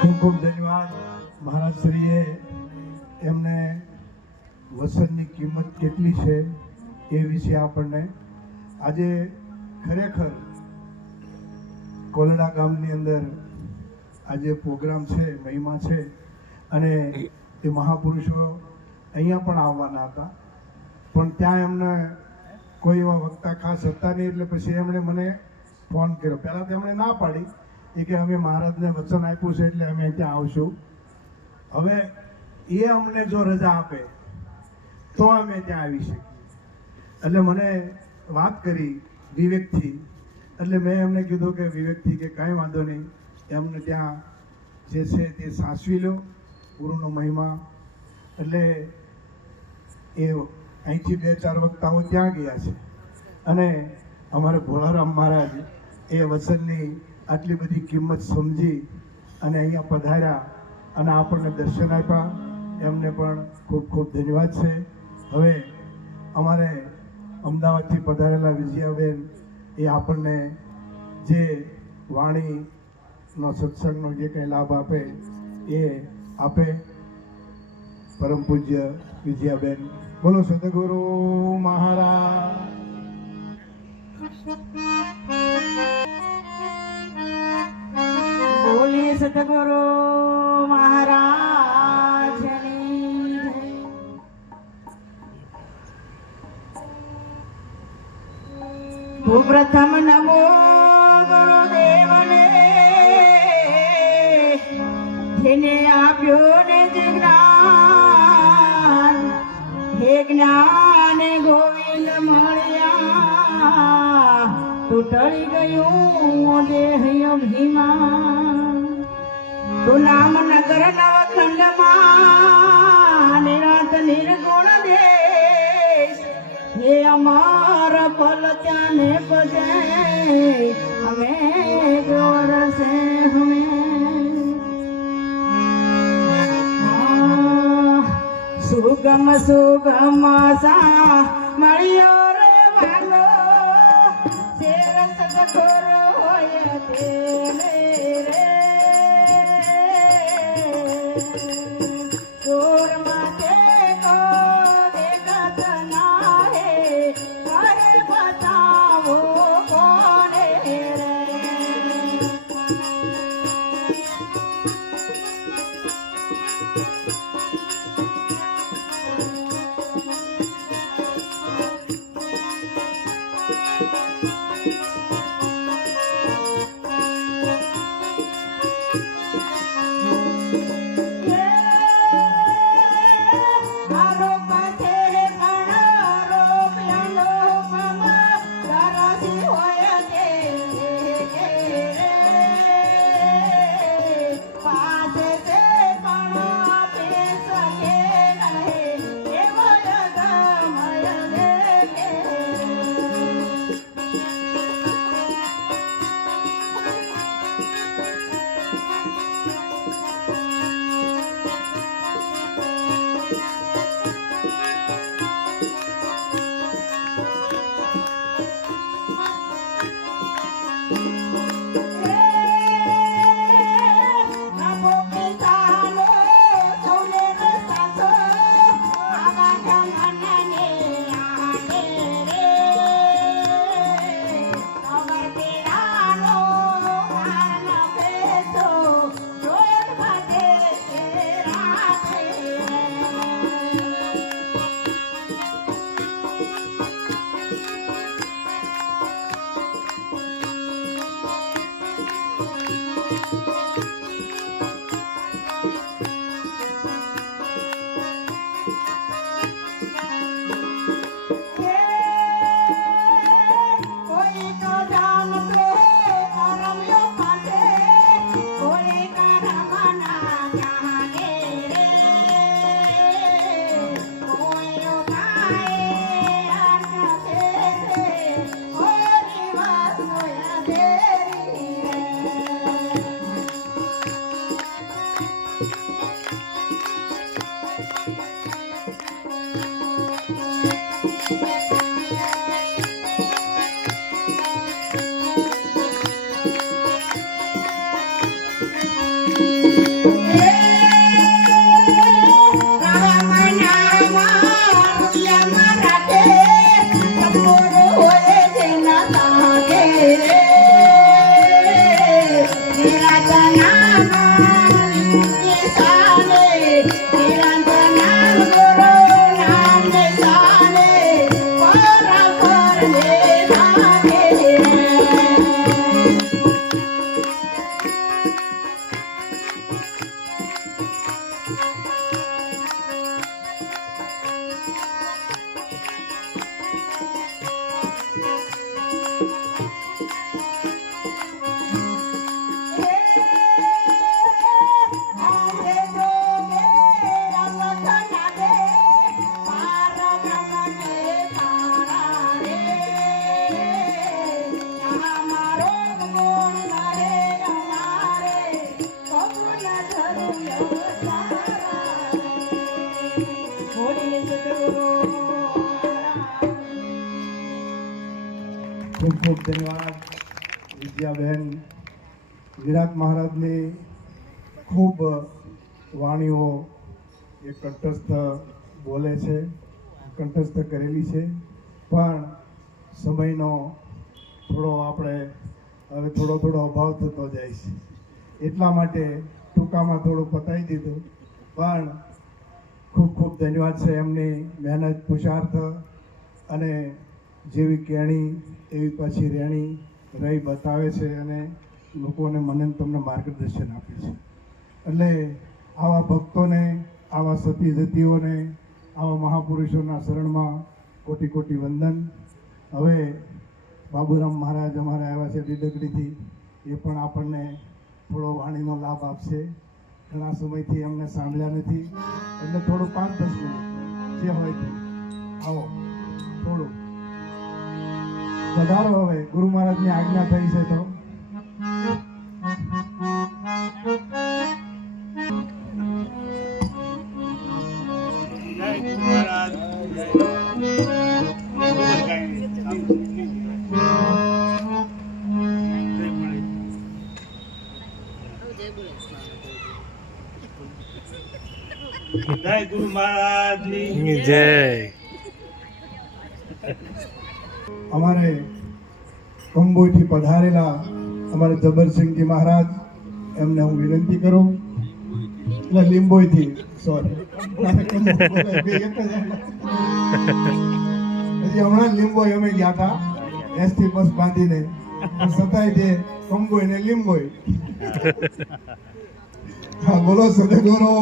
ખૂબ ખૂબ ધન્યવાદ મહારાજશ્રીએ એમને વસનની કિંમત કેટલી છે એ વિશે આપણને આજે ખરેખર કોલડા ગામની અંદર આજે પ્રોગ્રામ છે, મહિમા છે અને એ મહાપુરુષો અહીંયા પણ આવવાના હતા, પણ ત્યાં એમને કોઈ એવા વક્તા ખાસ હતા નહીં, એટલે પછી એમણે મને ફોન કર્યો. પહેલાં તો એમણે ના પાડી એ કે અમે મહારાજને વચન આપ્યું છે એટલે અમે ત્યાં આવશું. હવે એ અમને જો રજા આપે તો અમે ત્યાં આવી શકીએ. એટલે મને વાત કરી વિવેકથી, એટલે મેં એમને કીધું કે વિવેકથી કે કાંઈ વાંધો નહીં, એમને ત્યાં જે છે તે સાચવી લો ગુરુનો મહિમા. એટલે એ અહીંથી 2-4 વક્તાઓ ત્યાં ગયા છે અને અમારે ભોળારામ મહારાજ એ વચનની આટલી બધી કિંમત સમજી અને અહીંયા પધાર્યા અને આપણને દર્શન આપ્યા, એમને પણ ખૂબ ખૂબ ધન્યવાદ છે. હવે અમારે અમદાવાદથી પધારેલા વિજયાબેન એ આપણને જે વાણીનો સત્સંગનો જે કંઈ લાભ આપે એ આપે. પરમ પૂજ્ય વિજયાબેન, બોલો સદગુરુ મહારાજ. બોલીએ સદગુરુ મહારાજની જય. પ્રથમ નમો ગુરુદેવને, જેને આપ્યો ને જે જ્ઞાન, હે જ્ઞાન ગોવિંદ મળ્યા તું ટળી ગયું દેહ અભિમાન. તું નામ નગર નવખંડમાં નિરાંત નિર્ગુણ દેશ, હે અમાર પલ ત્યાને પજે અમે ગોરસે હમે. સુગમ સુગમ સા મળ્યો રે વાલો, શેર સદગુર હોય તેને રે. ચોર માથે કો દેખત ના હે, અરે બતાવો કોને રે. ખૂબ ધન્યવાદ વિદ્યાબેન. વિરાટ મહારાજની ખૂબ વાણીઓ એ કંઠસ્થ બોલે છે, કંઠસ્થ કરેલી છે, પણ સમયનો આપણે હવે થોડો અભાવ થતો જાય છે, એટલા માટે ટૂંકામાં થોડું પતાવી દીધું. પણ ખૂબ ખૂબ ધન્યવાદ છે એમની મહેનત, પુરુષાર્થ અને જેવી કેણી એવી પછી રેણી રહી બતાવે છે અને લોકોને મને તમને માર્ગદર્શન આપે છે. એટલે આવા ભક્તોને, આવા સતી જતીઓને, આવા મહાપુરુષોના શરણમાં કોટી કોટી વંદન. હવે બાબુરામ મહારાજ અમારે આવ્યા છે દીડગડીથી, એ પણ આપણને થોડો વાણીનો લાભ આપશે. ઘણા સમયથી અમને સાંભળ્યા નથી, એટલે થોડું 5-10 મિનિટ જે હોય તે આવો થોડું વધારો. હવે ગુરુ મહારાજની આજ્ઞા થઈ છે તો જય ગુરુ મહારાજની જય. અમારે કંબોઈથી પધારેલા અમારે જબરસિંહજી મહારાજ, એમને હું વિનંતી કરું. એટલે લીંબોઈથી, સોરી, હજી હમણાં લીંબોઈ અમે ગયા હતા એસટી બસ બાંધીને, સતાય તે કંબોઈ ને લીંબોઈ. હા, બોલો સદગુરુ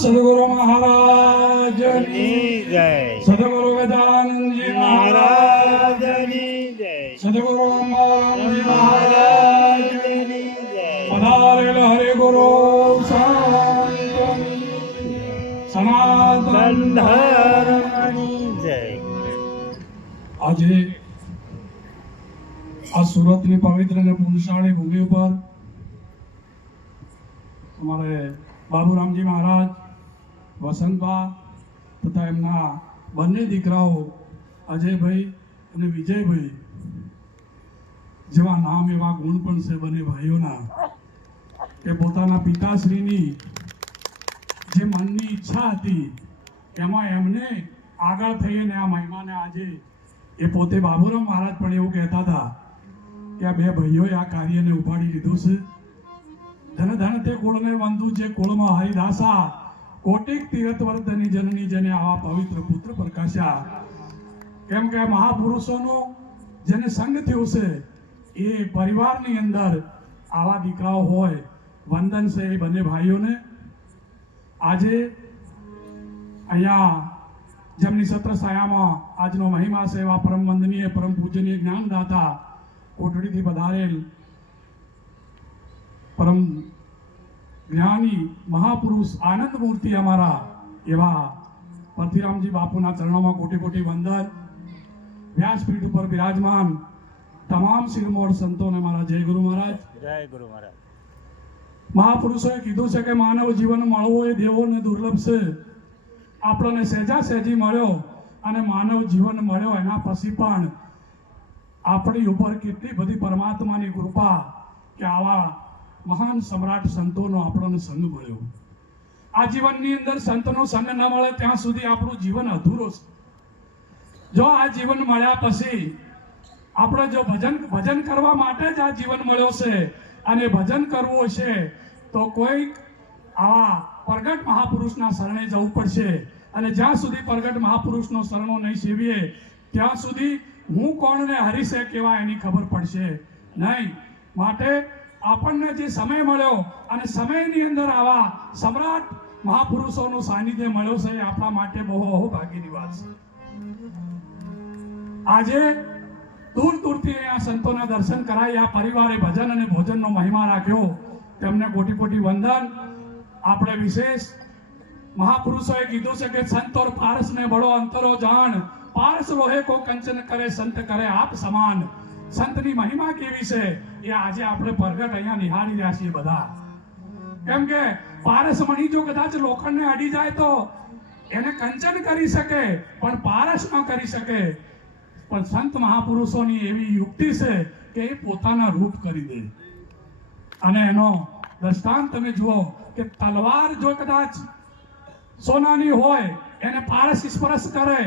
સદગુરુ મહારાજની જય. સદગુરુ ગજાનંદજી મહારાજની જય. સદગુરુ મહારાજજી મહારાજની જય. પધારેલ હરિ ગુરુ સંતની સનાતન ધર્મની જય. આજે આ સુરતની પવિત્ર અને પુણ્યશાળી ભૂમિ ઉપર અમારે બાબુરામજી મહારાજ, વસંતબા તથા એમના બંને દીકરાઓ અજયભાઈ અને વિજયભાઈ જેવા નામ એવા ગુણ પણ છે બંને ભાઈઓના, કે પોતાના પિતાશ્રીની જે મનની ઈચ્છા હતી એમાં એમને આગળ થઈને આ મહિમાને આજે એ પોતે બાબુરામ મહારાજ પણ એવું કહેતા હતા કે આ બે ભાઈઓએ આ કાર્યને ઉપાડી લીધું છે. ધન ધન તે કુળને વંદુ જે કુળમાં હરિદાસા, કોટિક તીર્થ વર્ધની જનની જેને આવા પવિત્ર પુત્ર પ્રકાશ્યા. કેમ કે મહાપુરુષોનો જેને સંગ થયો છે એ પરિવારની અંદર આવા દીકરાઓ હોય, વંદન છે એ બંને ભાઈઓને. આજે અહીંયા જેમની સત્ર છાયામાં આજનો મહિમા છે એવા પરમ વંદનીય, પરમ પૂજનીય જ્ઞાનદાતા, કોટડીથી પધારેલ પરમ જ્ઞાની મહાપુરુષ આનંદ મૂર્તિ અમારા એવા પરથીરામજી બાપુના ચરણોમાં કોટી કોટી વંદન. વ્યાસપીઠ ઉપર બિરાજમાન તમામ શિરમોર સંતોને મારા જય ગુરુ મહારાજ. જય ગુરુ મહારાજ. મહાપુરુષોએ કીધું છે કે માનવ જીવન મળવો એ દેવોને દુર્લભ છે. આપણને સહેજા સહેજી મળ્યો અને માનવ જીવન મળ્યો એના પછી પણ આપણી ઉપર કેટલી બધી પરમાત્માની કૃપા કે આવા મહાન સમ્રાટ સંતોનો આપણને સંગ મળ્યો. આ જીવનની અંદર સંતનો સંગ ન મળે ત્યાં સુધી આપણું જીવન અધૂરું છે. જો આ જીવન મળ્યા પછી આપણે જો ભજન કરવા માટે જ આ જીવન મળ્યો છે અને ભજન કરવું છે તો કોઈ આવા પ્રગટ મહાપુરુષના શરણે જવું પડશે. અને જ્યાં સુધી પ્રગટ મહાપુરુષનો શરણો નહીં સેવીએ ત્યાં સુધી હું કોણ ને હરિશે કેવા એની ખબર પડશે નહીં. માટે આપણને જે સમય મળ્યો અને સમયની અંદર આવા સમ્રાટ મહાપુરુષોનું સાનિધ્ય મળ્યો છે એ આપણા માટે બહુ અહોભાગ્યની વાત છે. આજે દૂર દૂરથી અહીંયા સંતોના દર્શન કરાવી આ પરિવારે ભજન અને ભોજનનો મહિમા રાખ્યો, તેમને કોટી કોટી વંદન. આપણે વિશેષ મહાપુરુષોએ કીધું છે કે સંત ઓર પારસ ને બડો અંતરો જાણ, પારસ લોહે કો કંચન કરે સંત કરે આપ સમાન. સંતની મહિમા કેવી છે એ આજે આપણે પ્રગટ અહીંયા નિહાળી રહ્યા છીએ બધા. કેમ કે પારસ મણી જો કદાચ લોખંડને અડી જાય તો એને કંચન કરી શકે પણ પારસ ન કરી શકે. પણ સંત મહાપુરુષોની એવી યુક્તિ છે કે એ પોતાના રૂપ કરી દે. અને એનો દ્રષ્ટાંત તમે જુઓ કે તલવાર જો કદાચ સોનાની હોય એને પારસ સ્પર્શ કરે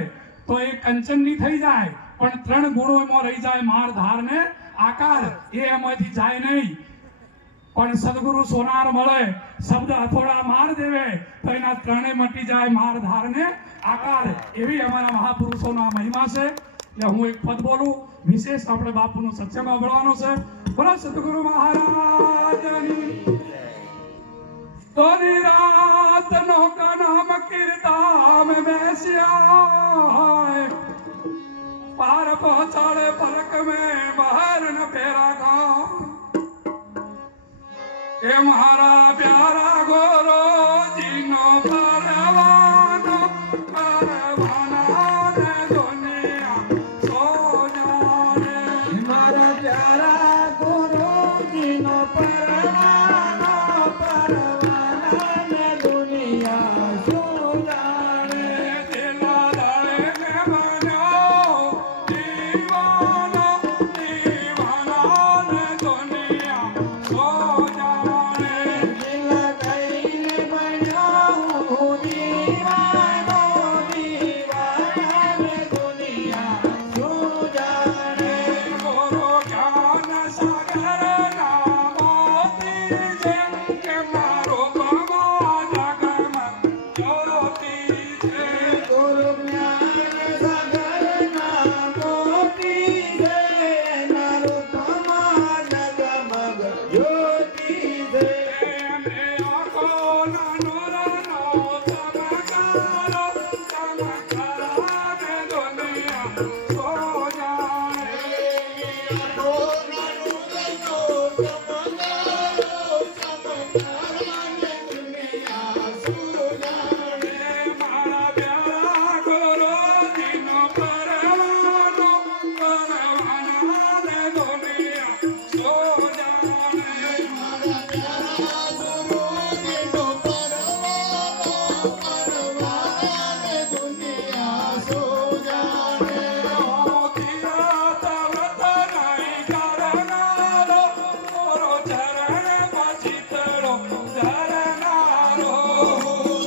તો એ કંચનની થઈ જાય, પણ 3 ગુણો એમાં રહી જાય, માર ધાર ને આકાર, એ એમાંથી જાય નહીં. પણ સદગુરુ સોનાર મળે, શબ્દ હથોડા માર દેવે તો એના 3 મટી જાય, માર ધાર ને આકાર. એવી અમારા મહાપુરુષોનો આ મહિમા છે. એટલે હું એક પદ બોલું, વિશેષ આપણે બાપુનો સત્સંગ સાંભળવાનો છે. બોલો સદગુરુ મહારાજની. તો રાત નો નામ કીર્તામ બેસ્યા, પાર પહોંચાડે પલક में બહાર ન ફેરા ગામ. એ મારા પ્યારા ગોરોજીનો પરવાનો પરવાના ને દુનિયા સો જાણે. મારા પ્યારા ગુરુજીનો પરવાનો પરવાના ને દુનિયા શું જાણે. દિલા દાડે ને બન્યો દીવાનો દીવાના ને દુનિયા સો જાણે. દિલા દઈને બન્યો હું દીવાનો દીવાના ને દુનિયા શું જાણે. મોરો જ્ઞાન સાગર ના મોતી છે કે મારો બાબા જગમાં જ્યોતિ છે. ગુરુ જ્ઞાન સાગરના મોતી છે, એના રૂપમાં જગમગ જ્યોતિ છે. એને આંખોના નૂરનો ચમકારો ચમકારા ને દુનિયા સો જાણે. મારા પ્યારા ગુરુજીનો પરવાનો પરવાના ને દુનિયા સો જાણે.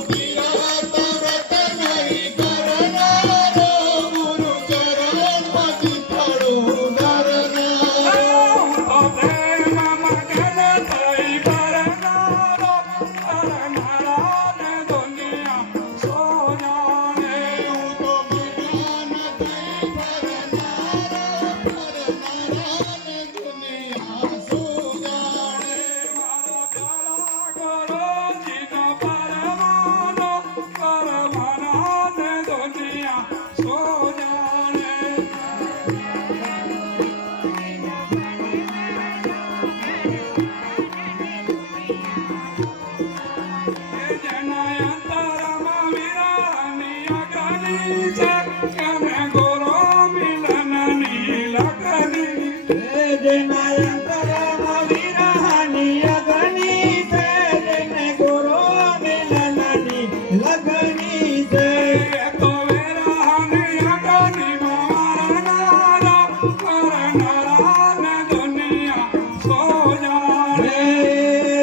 તીરથ વ્રત નહીં કરનારો, મોરો ચરણમાં ચિતડો ધરનારો. હું તો પ્રેમ મગન થઈ ભરનારો, ભરનારા ને દુનિયા સો જાણે. મારા પ્યારા ગુરુજીનો પરવાનો પરવાના ને દુનિયા સો જાણે. જેના અંતરમાં વીરાની અગ્નિ છે, એને ગુરુ મિલનની લગની. જેના અંતરમાં વિરહની અગ્નિ છે, જેને ગુરુ મિલનની લગની છે. એ તો વેરાની અગ્નિમાં મરનારા ને દુનિયા સો જાણે.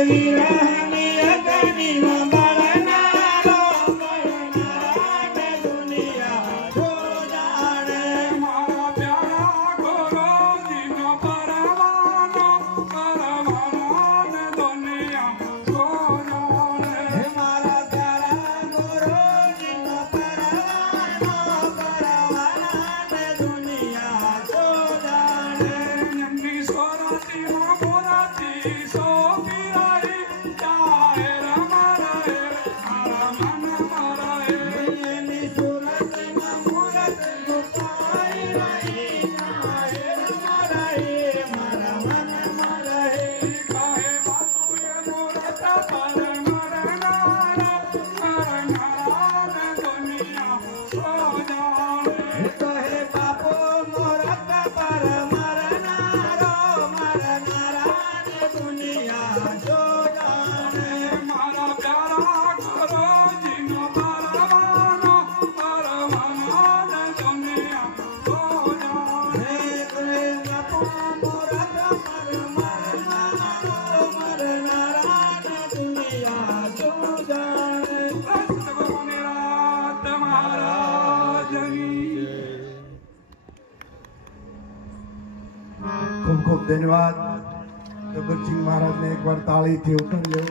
વિરહની અગ્નિમાં બળનારો બળનારાને દુનિયા જો જાણે. મારા પ્યારા ગુરુજીનો પરવાનો પરવાના ને દુનિયા સો જાણે. મારા પ્યારા ગુરુજીનો પરવાનો પરવાનાને દુનિયા જો જાણે. એમની સોરાતીમાં મોરાતી સો પીરાઈ, જાહેર મારાએ મારા મન મારાએ. એની સુરતમાં મૂરત ગુપાઈ રહી, જાહેર મરાઈ મારા મન મરાઈ. કહે બાપુએ મૂરત પર મરનારા, મરનારા ને દુનિયા સો જાણે. કહે બાપો મોરત પર મરનારો મરનારાને દુનિયા જો જાણે. મારા ખૂબ ધન્યવાદ. જગતસિંહ મહારાજને એકવાર તાળીથી ઉતારજો.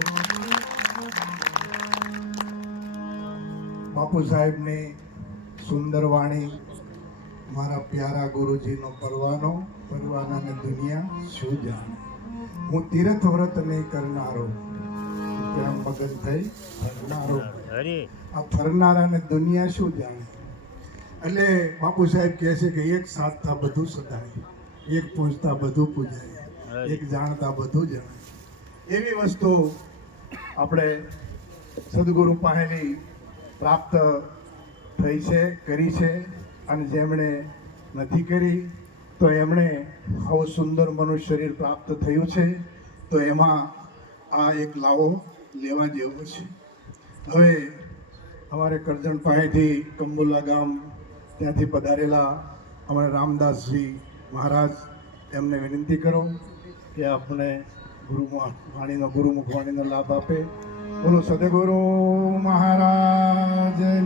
બાપુ સાહેબની સુંદર વાણી, મારા પ્યારા ગુરુજીનો પરવાનાને દુનિયા શું જાણે. હું તીર્થ વ્રત નહીં કરનારો, ત્યાં મગન થઈ ફરનારો. હરી આ ફરનારાને દુનિયા શું જાણે. એટલે બાપુ સાહેબ કહે છે કે એક સાધતા બધું સદાય, એક પૂછતા બધું પૂજાય, એક જાણતા બધું જણાય. એવી વસ્તુ આપણે સદગુરુ પાસેથી પ્રાપ્ત થઈ છે, કરી છે. અને જેમણે નથી કરી તો એમણે આવું સુંદર મનુષ્ય શરીર પ્રાપ્ત થયું છે, તો એમાં આ એક લાવો લેવા જેવો છે. હવે અમારે કરજણ પાસેથી કંબુલા ગામ ત્યાંથી પધારેલા અમારા રામદાસજી મહારાજ, એમને વિનંતી કરો કે આપણે ગુરુમુખ વાણીનો લાભ આપે. બોલો સદગુરુ મહારાજની.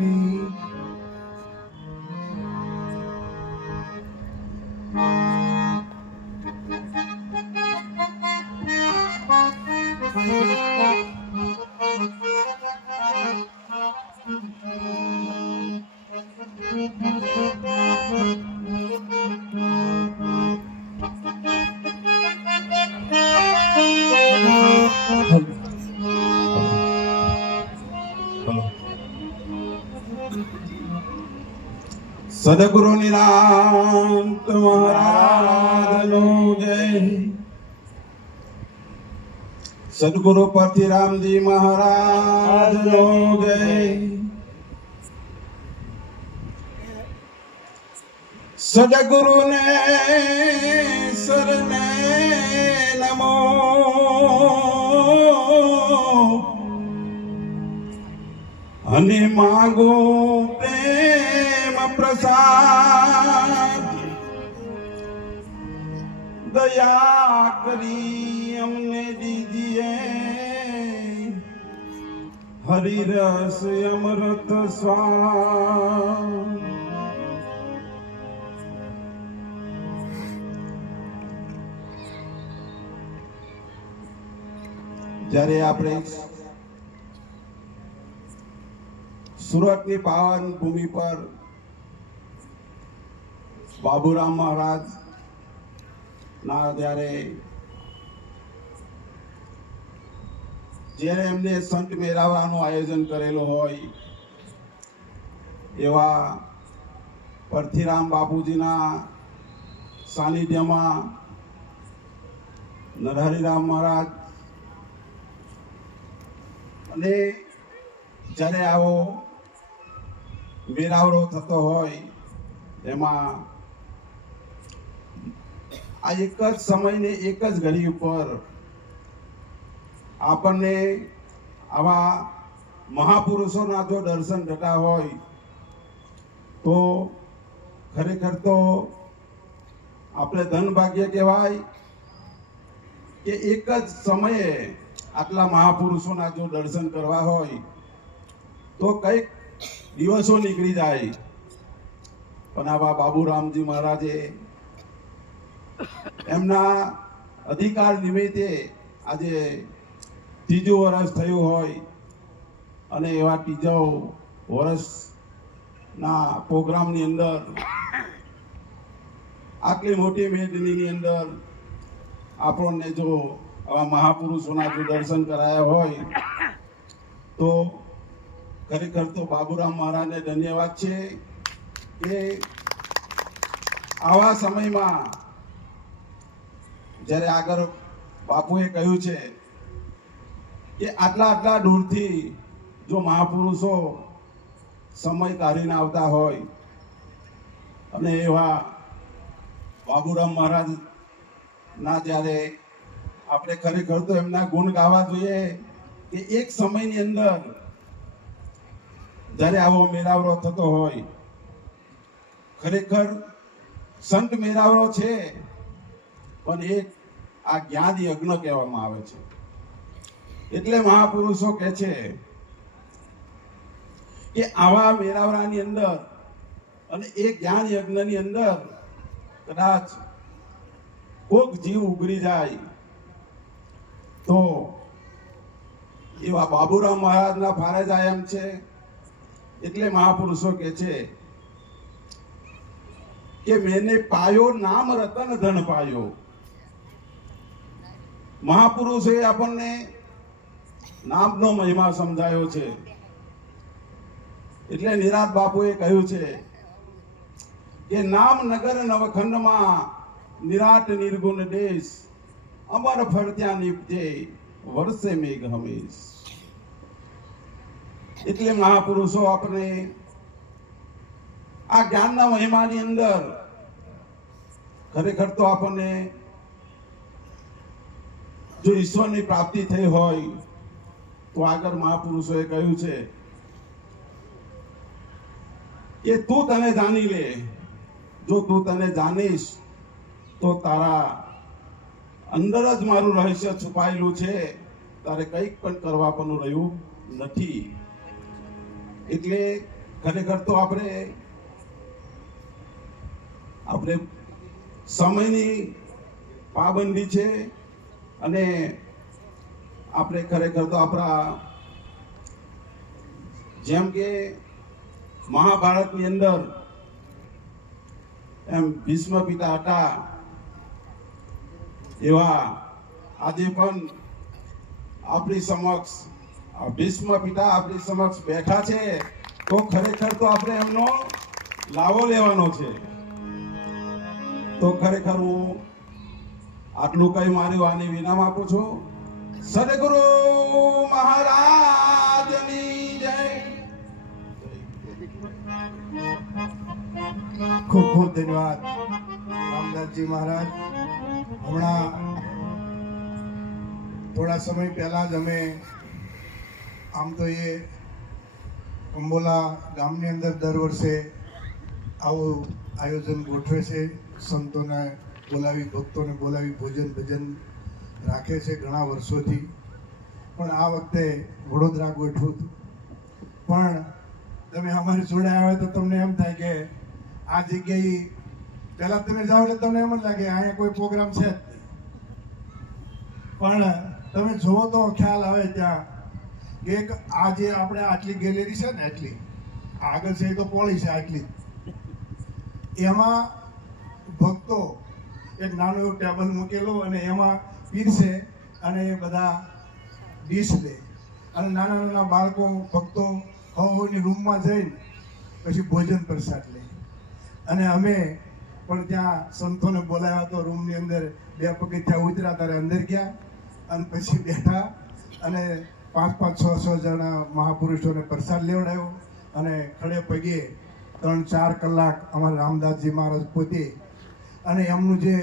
સદગુરુ નિરાંત મહારાજનો જય. સદગુરુ પરથીરામજી મહારાજનો જય. સદગુરુને શરણે નમો, અને માગો પ્રેમ પ્રસાદ. દયા કરી અમને દીજીએ હરિરસ અમૃત સ્વાદ. જ્યારે આપણે સુરતની પાવન ભૂમિ પર બાબુરામ મહારાજ ના જ્યારે એમને સંત મેળાવાનું આયોજન કરેલું હોય, એવા પરથીરામ બાપુજીના સાનિધ્યમાં નરહરિરામ મહારાજ અને જ્યારે આવો મેળાવડો થતો હોય, એમાં આ એક જ સમયને એક જ ઘડી ઉપર આપણને આવા મહાપુરુષોના જો દર્શન થતા હોય તો ખરેખર તો આપણે ધન ભાગ્ય કહેવાય કે એક જ સમયે આટલા મહાપુરુષોના જો દર્શન કરવા હોય તો કઈક દિવસો નીકળી જાય. પણ આવા બાબુરામજી મહારાજે એમના અધિકાર નિમિત્તે આજે ત્રીજું વર્ષ થયું હોય, અને એવા ત્રીજા વર્ષના પ્રોગ્રામની અંદર આટલી મોટી મેદનીની અંદર આપણને જો આવા મહાપુરુષોના જો દર્શન કરાયા હોય તો ખરેખર તો બાબુરામ મહારાજને ધન્યવાદ છે કે આવા સમયમાં જ્યારે આગળ બાપુએ કહ્યું છે કે આટલા દૂરથી જો મહાપુરુષો સમય કાઢીને આવતા હોય, અને એવા બાબુરામ મહારાજ ના જ્યારે આપણે ખરેખર તો એમના ગુણ ગાવા જોઈએ કે એક સમયની અંદર જ્યારે આવો મેળાવડો થતો હોય, ખરેખર સંત મેળાવડો છે, પણ એક આ જ્ઞાન યજ્ઞ કહેવામાં આવે છે. એટલે મહાપુરુષો કહે છે કે આવા મેળાવડાની અંદર અને એ જ્ઞાન યજ્ઞની અંદર કદાચ કોક જીવ ઉગરી જાય તો એવા બાબુરામ મહારાજના ફારે જાય એમ છે. એટલે મહાપુરુષો કે છે કે મેને પાયો નામ રતન ધન પાયો. મહાપુરુષે આપણને નામનો મહિમા સમજાયો છે. એટલે નિરાંત બાપુએ કહ્યું છે કે નામ નગર નવખંડમાં નિરાટ નિર્ગુણ દેશ અમર ફરત્યા નિપજે વર્ષે મેઘ હમેશ. એટલે મહાપુરુષો આપણે આ જ્ઞાનના મહિમાની અંદર ખરેખર તો આપણને જો ઈશ્વરની પ્રાપ્તિ થઈ હોય તો આગળ મહાપુરુષોએ કહ્યું છે કે તું તને જાણી લે. જો તું તને જાણીશ તો તારા અંદર જ મારું રહસ્ય છુપાયેલું છે, તારે કંઈક પણ કરવા પણ રહ્યું નથી. એટલે ખરેખર તો આપણે સમયની પાબંદી છે અને આપણે ખરેખર તો આપણા જેમ કે મહાભારતની અંદર એમ ભીષ્મ પિતા હતા એવા આજે પણ આપણી સમક્ષ ભીષ્મ પિતા આપણી સમક્ષ બેઠા છે. તો ખરેખર તો આપણે એમનો લાવો લેવાનો છે. તો ખરેખર હું આટલું કઈ મારી વાણી વિરામ આપું છું. સદગુરુ મહારાજની જય. ખૂબ ખૂબ ધન્યવાદ રામદાસજી મહારાજ. હમણાં થોડા સમય પહેલા જ અમે આમ તો એ અંબોલા ગામની અંદર દર વર્ષે આવું આયોજન ગોઠવે છે. સંતોને બોલાવી, ભક્તોને બોલાવી ભોજન ભજન રાખે છે ઘણા વર્ષોથી. પણ આ વખતે વડોદરા ગોઠવું હતું. પણ તમે અમારી જોડે આવ્યા તો તમને એમ થાય કે આ જગ્યાએ પહેલા તમે જાઓ એટલે તમને એમ જ લાગે અહીંયા કોઈ પ્રોગ્રામ છે જ નહીં. પણ તમે જુઓ તો ખ્યાલ આવે ત્યાં એક આ જે આપણે આટલી ગેલેરી છે ને, એટલી આગળ છે એ તો પોળી છે આટલી, એમાં ભક્તો એક નાનું એવું ટેબલ મૂકેલું અને એમાં પીરસે અને એ બધા ડીશ લે અને નાના નાના બાળકો ભક્તો હવની રૂમમાં જઈને પછી ભોજન પ્રસાદ લે. અને અમે પણ ત્યાં સંતોને બોલાવ્યા તો રૂમની અંદર 2 પગથિયાં ઉતર્યા ત્યારે અંદર ગયા અને પછી બેઠા અને 5-5, 6-6 જણા મહાપુરુષોને પ્રસાદ લેવડાવ્યો અને ખડે પગે 3-4 કલાક અમારા રામદાસજી મહારાજ પોતે અને એમનું જે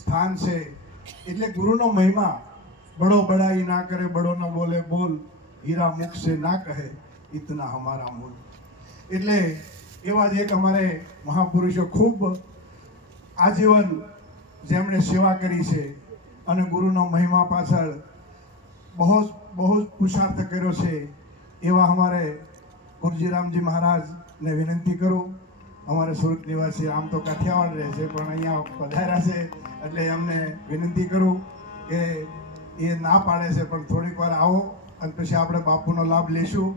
સ્થાન છે. એટલે ગુરુનો મહિમા બડો બડાઈ ના કરે, બડો ન બોલે બોલ, હીરા મુખ સે ના કહે ઇતના હમારા મૂલ. એટલે એવા જ એક અમારે મહાપુરુષો ખૂબ આજીવન જેમણે સેવા કરી છે અને ગુરુનો મહિમા પાછળ બહુ જ પુરુષાર્થ કર્યો છે એવા અમારે ગુરુજીરામજી મહારાજને વિનંતી કરું. અમારે સુરત નિવાસી આમ તો કાઠિયાવાડ રહે છે પણ અહીંયા પધાર્યા છે એટલે એમને વિનંતી કરું કે એ ના પાડે છે પણ થોડીક વાર આવો અને પછી આપણે બાપુનો લાભ લેશું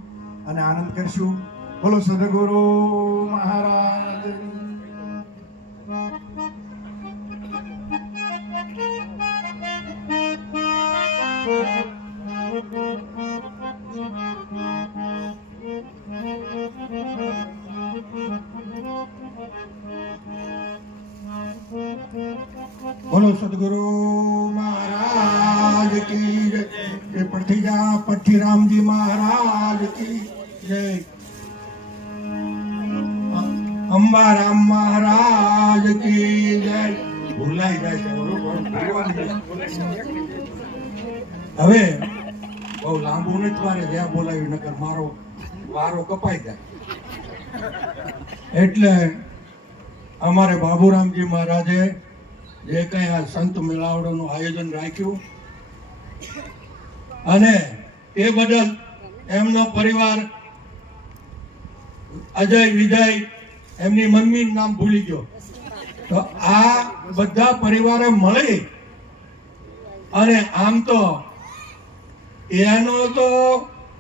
અને આનંદ કરશું. બોલો સદગુરુ મહારાજ. બોલો સદગુરુ મહારાજ કી જય. એ પઠીજા પઠીરામજી મહારાજ કી જય. અંબારામ મહારાજ કી જય. ભૂલાઈ જાય છે હવે બહુ લાંબુ નથી મારે જ્યાં બોલાવ્યું, નકર મારો વારો કપાઈ જાય. એટલે અમારે બાબુરામજી મહારાજે જે કંઈ આ સંત મેળાવડાનું આયોજન રાખ્યું અને એ બદલ એમનો પરિવાર અજય વિજય એમની મમ્મીનું નામ ભૂલી ગયો તો આ બધા પરિવારે મળી અને આમ તો એનો તો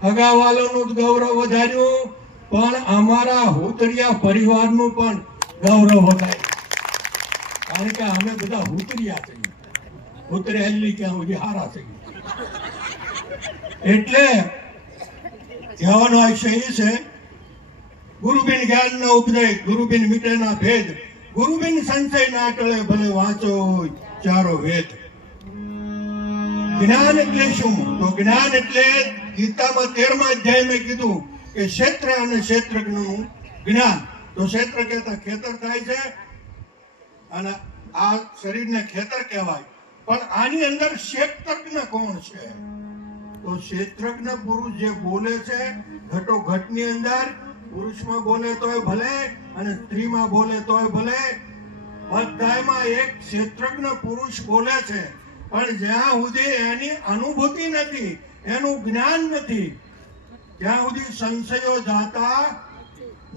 હગાવાલોનું જ ગૌરવ વધાર્યું, પણ અમારા હુતરિયા પરિવારનું પણ ગૌરવ વધાર્યું. કારણ કે અમે બધા હુતરિયા છીએ, હુતરિયાલી ક્યાં સુધી હારા છીએ. એટલે કહેવાનો આશય એ છે, ગુરુબિન જ્ઞાનનો ઉપદેશ, ગુરુબિન મીટેના ભેદ, ગુરુબિન સંશય ના ટળે ભલે વાંચો ચારો વેદ. જ્ઞાન એટલે શું? તો જ્ઞાન એટલે ગીતામાં 13મા અધ્યાયમાં કીધું કે ક્ષેત્ર અને ક્ષેત્રજ્ઞનું જ્ઞાન. તો ક્ષેત્ર કહેતા ખેતર થાય છે અને આ શરીરને ખેતર કહેવાય. પણ આની અંદર ક્ષેત્રજ્ઞ કોણ છે? તો ક્ષેત્રજ્ઞ પુરુષ જે બોલે છે ઘટોઘટની અંદર, પુરુષમાં બોલે તોય ભલે અને સ્ત્રીમાં બોલે તોય ભલે, બધામાં એક ક્ષેત્રજ્ઞ પુરુષ બોલે છે. પણ જ્યાં સુધી એની અનુભૂતિ નથી, એનું જ્ઞાન નથી, ત્યાં સુધી સંશયો જાતા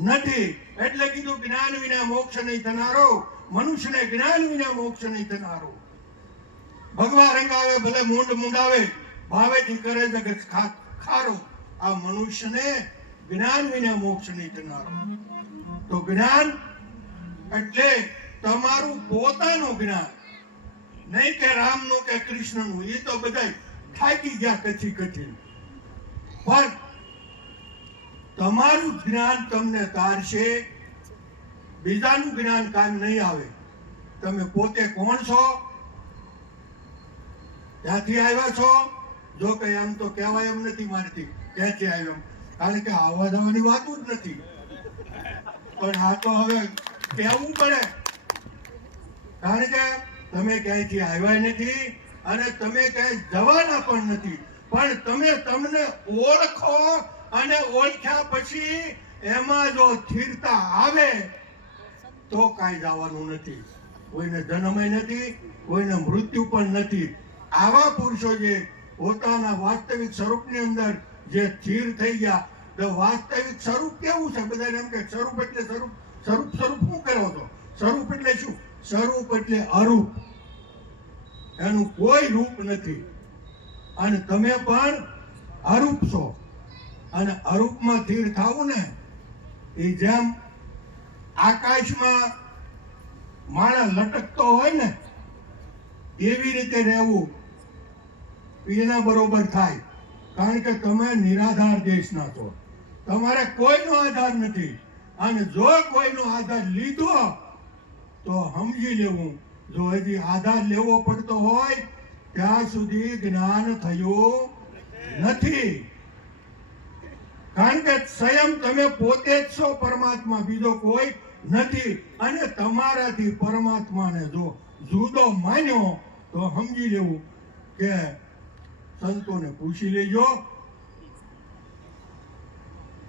નથી. એટલે કીધું જ્ઞાન વિના મોક્ષ નહીં થનારો, મનુષ્યને જ્ઞાન વિના મોક્ષ નહીં થનારો. ભગવા રંગાવે ભલે મૂંડ મુંડાવે, ભાવેથી કરે જગત ખારો. આ મનુષ્યને જ્ઞાન વિના મોક્ષ નહીં થનારો. તો જ્ઞાન એટલે તમારું પોતાનું જ્ઞાન, નહીં કે રામનું કે કૃષ્ણનું. એ તો બધા થાકી ગયા કથી કથી. પણ તમારું જ્ઞાન તમને તારશે, બીજાનું જ્ઞાન કામ નહીં આવે. તમે પોતે કોણ છો, ક્યાંથી આવ્યા છો? જો કઈ આમ તો કહેવાય એમ નથી મારથી ક્યાંથી આવ્યો, કારણ કે આવવા જવાની વાતું જ નથી. પણ આ તો હવે કહેવું પડે, કારણ કે તમે ક્યાંયથી આવ્યા નથી અને તમે ક્યાંય જવાના પણ નથી. પણ તમે તમને ઓળખો અને ઓળખ્યા પછી એમાં જો સ્થિરતા આવે તો કાંઈ જવાનું નથી. કોઈને જન્મય નથી, કોઈને મૃત્યુ પણ નથી. આવા પુરુષો જે પોતાના વાસ્તવિક સ્વરૂપની અંદર જે સ્થિર થઈ ગયા. તો વાસ્તવિક સ્વરૂપ કેવું છે? બધાને એમ કે સ્વરૂપ એટલે સ્વરૂપ, સ્વરૂપ સ્વરૂપ શું કરો છો? સ્વરૂપ એટલે શું? સ્વરૂપ એટલે અરૂપ, એનું કોઈ રૂપ નથી. અને તમે પણ અરૂપ છો. અને અરૂપમાં સ્થિર થવું ને, એ જેમ આકાશમાં માણસ લટકતો હોય ને એવી રીતે રહેવું, એના બરોબર થાય. કારણ કે તમે નિરાધાર દેશના છો, તમારે કોઈનો આધાર નથી. અને જો કોઈનો આધાર લીધો તો સમજી લેવું, જો હજી આધાર લેવો પડતો હોય ત્યાં સુધી જ્ઞાન થયું નથી. કારણ કે સ્વયં તમે પોતે જ છો પરમાત્મા, બીજો કોઈ નથી. અને તમારાથી પરમાત્માને જો જુદો માન્યો તો સમજી લેવું કે સંતોને પૂછી લેજો.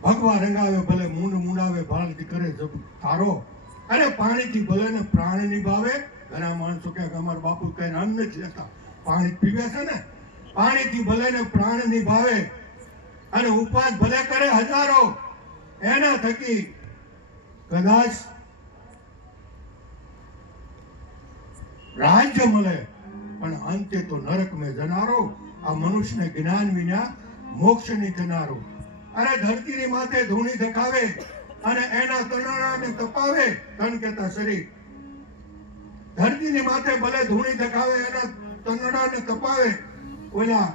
ભગવા રંગાવે ભલે મૂંડ મુંડાવે, ભાળથી કરે તારો. અને પાણીથી ભલે ને પ્રાણ નિભાવે. ઘણા માણસો કે અમારા બાપુ કઈ અન્ન નથી લેતા, પાણી પીવે છે ને. પાણીથી ભલે ને પ્રાણ નિભાવે અને ઉપવાસ ભલે કરે હજારો, એના થકી કદાચ રાજ્ય મળે પણ અંતે તો નરક મેં જનારો. આ મનુષ્યને જ્ઞાન વિના મોક્ષ નહીં થનારો. અરે ધરતીની માથે ધૂણી ધકાવે અને એના તણાને તપાવે, તન કેતા શરીર. ધરતીની માથે ભલે ધૂણી ધકાવે, એના તનડાને તપાવે. ઓલા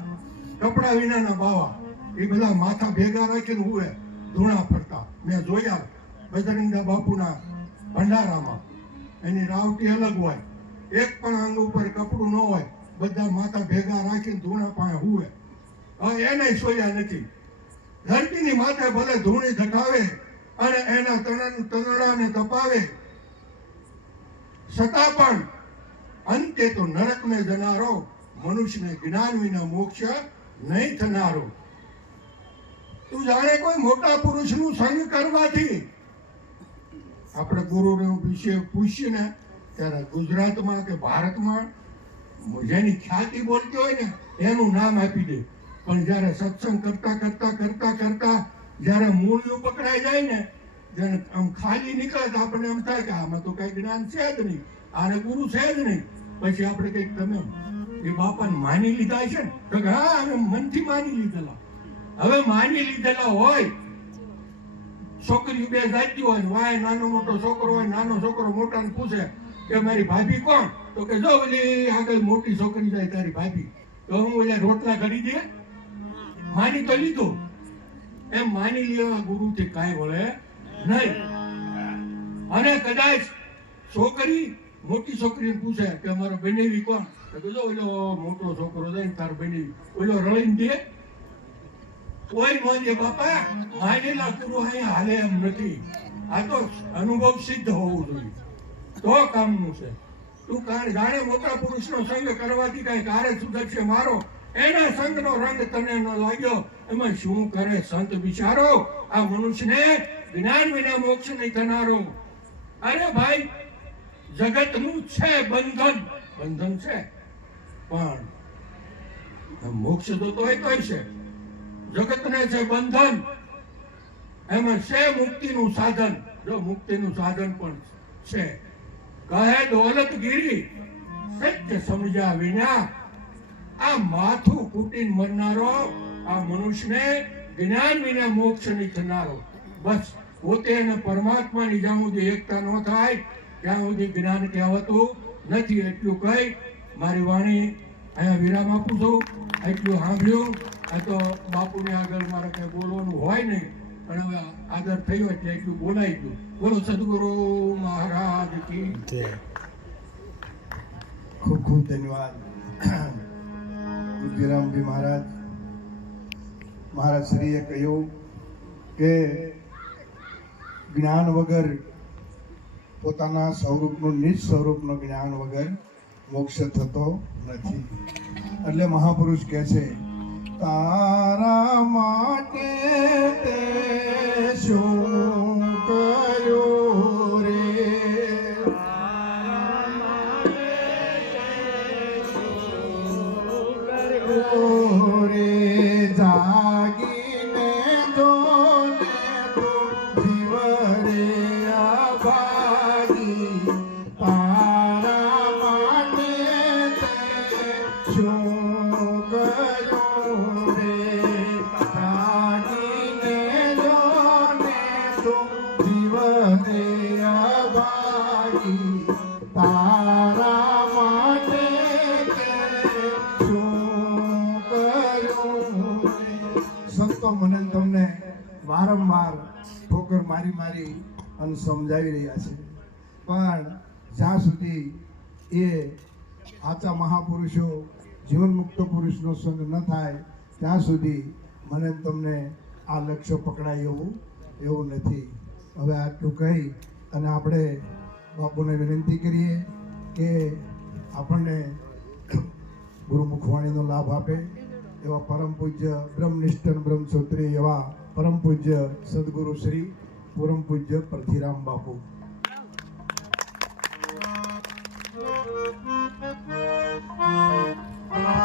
કપડા વિનાના બાવા એ બધા માથા ભેગા રાખીને હુવે ધૂણા ફરતા. મેં જોયા બજરંગદાસ બાપુના ભંડારામાં. એની રાવટી અલગ હોય, એક પણ અંગ ઉપર કપડું ન હોય, બધા માથા ભેગા રાખીને ધૂણા પાસે હુવે. હવે એને સોયા નથી. ધરતીની માથે ભલે ધૂણી ધકાવે અને એના તનડાને તપાવે, છતાં પણ અંતે તો નરક ને જનારો. મનુષ્યને જ્ઞાન વિના મોક્ષ નહીં થનારો. તું જાણે કોઈ મોટા પુરુષનું સંગ કરવાથી, આપણે ગુરુનું વિશે પૂછીએ ને ત્યારે ગુજરાતમાં કે ભારતમાં જેની ખ્યાતિ બોલતી હોય ને એનું નામ આપી દે. પણ જયારે સત્સંગ કરતા કરતા કરતા કરતા જયારે મૂળનું પકડાઈ જાય ને, જ્યારે આમ ખાલી નીકળે તો આપણને એમ થાય કે આમાં તો કઈ જ્ઞાન છે જ નહીં, આને ગુરુ છે જ નહીં. પછી આપણે કંઈક તમે એ બાપાને માની લીધા છે ને તો કે હા અમે મનથી માની લીધેલા. હવે માની લીધેલા હોય, છોકરી બે જાતી હોય, વાય નાનો મોટો છોકરો હોય, નાનો છોકરો મોટાને પૂછે કે મારી ભાભી કોણ, તો કે જો ઓલી આગળ મોટી છોકરી જાય તારી ભાભી, તો હું ઓલા રોટલા કરી દે. માની તો લીધું. એમ માની લેવા ગુરુથી કાંઈ વળે નહીં. અને કદાચ છોકરી મોટી છોકરીને પૂછે કે અમારો બનેવી કોણ, તો કે જો ઓલો મોટો છોકરો જાય ને તારો બનેવી, ઓલો રળીને દે. કોઈ નોંધે બાપા માનેલા ગુરુ અહીંયા હાલે એમ નથી. આ તો અનુભવ સિદ્ધ હોવું જોઈએ તો કામનું છે. તું જાણે મોટા પુરુષનો સંગ કરવાથી કઈ કાર્ય સુધરશે મારો, એના સંગનો રંગ તને ન લાગ્યો, એમાં શું કરે સંત બિચારો, આ મનુષ્યને જ્ઞાન વિના મોક્ષ નહીં થનારો. અરે ભાઈ જગતનું છે બંધન છે, પણ મોક્ષ તો તોય છે. જગતને છે બંધન, એમાં છે મુક્તિનું સાધન. જો મુક્તિનું સાધન પણ છે. કહે દોલતગીરી સત્ય સમજ્યા વિના આ માથું કૂટીને મરનારો, આ મનુષ્યને જ્ઞાન વિના મોક્ષ નહીં થનારો. બસ પોતે અને પરમાત્માની જ્યાં સુધી એકતા ન થાય ત્યાં સુધી જ્ઞાન કહેવાતું નથી. એટલું કહી મારી વાણી અહીંયા વિરામ આપું છું. એટલું સાંભળ્યું. આ તો બાપુને આગળ મારે કઈ બોલવાનું હોય નહીં, પણ હવે આદર થયો એટલે એટલું બોલાઈ ગયું. બોલો સદગુરુ મહારાજ કી જય. ખૂબ ખૂબ ધન્યવાદ. પૂજ્યરામજી મહારાજ શ્રીએ કહ્યું કે જ્ઞાન વગર, પોતાના સ્વરૂપનું નિજ સ્વરૂપનું જ્ઞાન વગર મોક્ષ થતો નથી. એટલે મહાપુરુષ કહે છે તારા માટે તે શું કર્યું રે, રે જાગીને જોને તો જીવ રે અભાગી, તારા માટે તે શું કર્યું રે, જાગીને જોને તો જીવ રે અભાગી, તારા માટે સંતો મને તમને વારંવાર ઠોકર મારી અને સમજાવી રહ્યા છે, પણ જ્યાં સુધી એ સાચા મહાપુરુષો જીવન મુક્ત પુરુષનો સંગ ન થાય ત્યાં સુધી મને તમને આ લક્ષ્ય પકડાય એવું નથી. હવે આટલું કહી અને આપણે બાપુને વિનંતી કરીએ કે આપણને ગુરુમુખવાણીનો લાભ આપે એવા પરમ પૂજ્ય બ્રહ્મનિષ્ઠ બ્રહ્મસૂત્રી એવા પરમ પૂજ્ય સદગુરુ શ્રી પરમ પૂજ્ય પ્રતિરામ બાપુ. Thank you.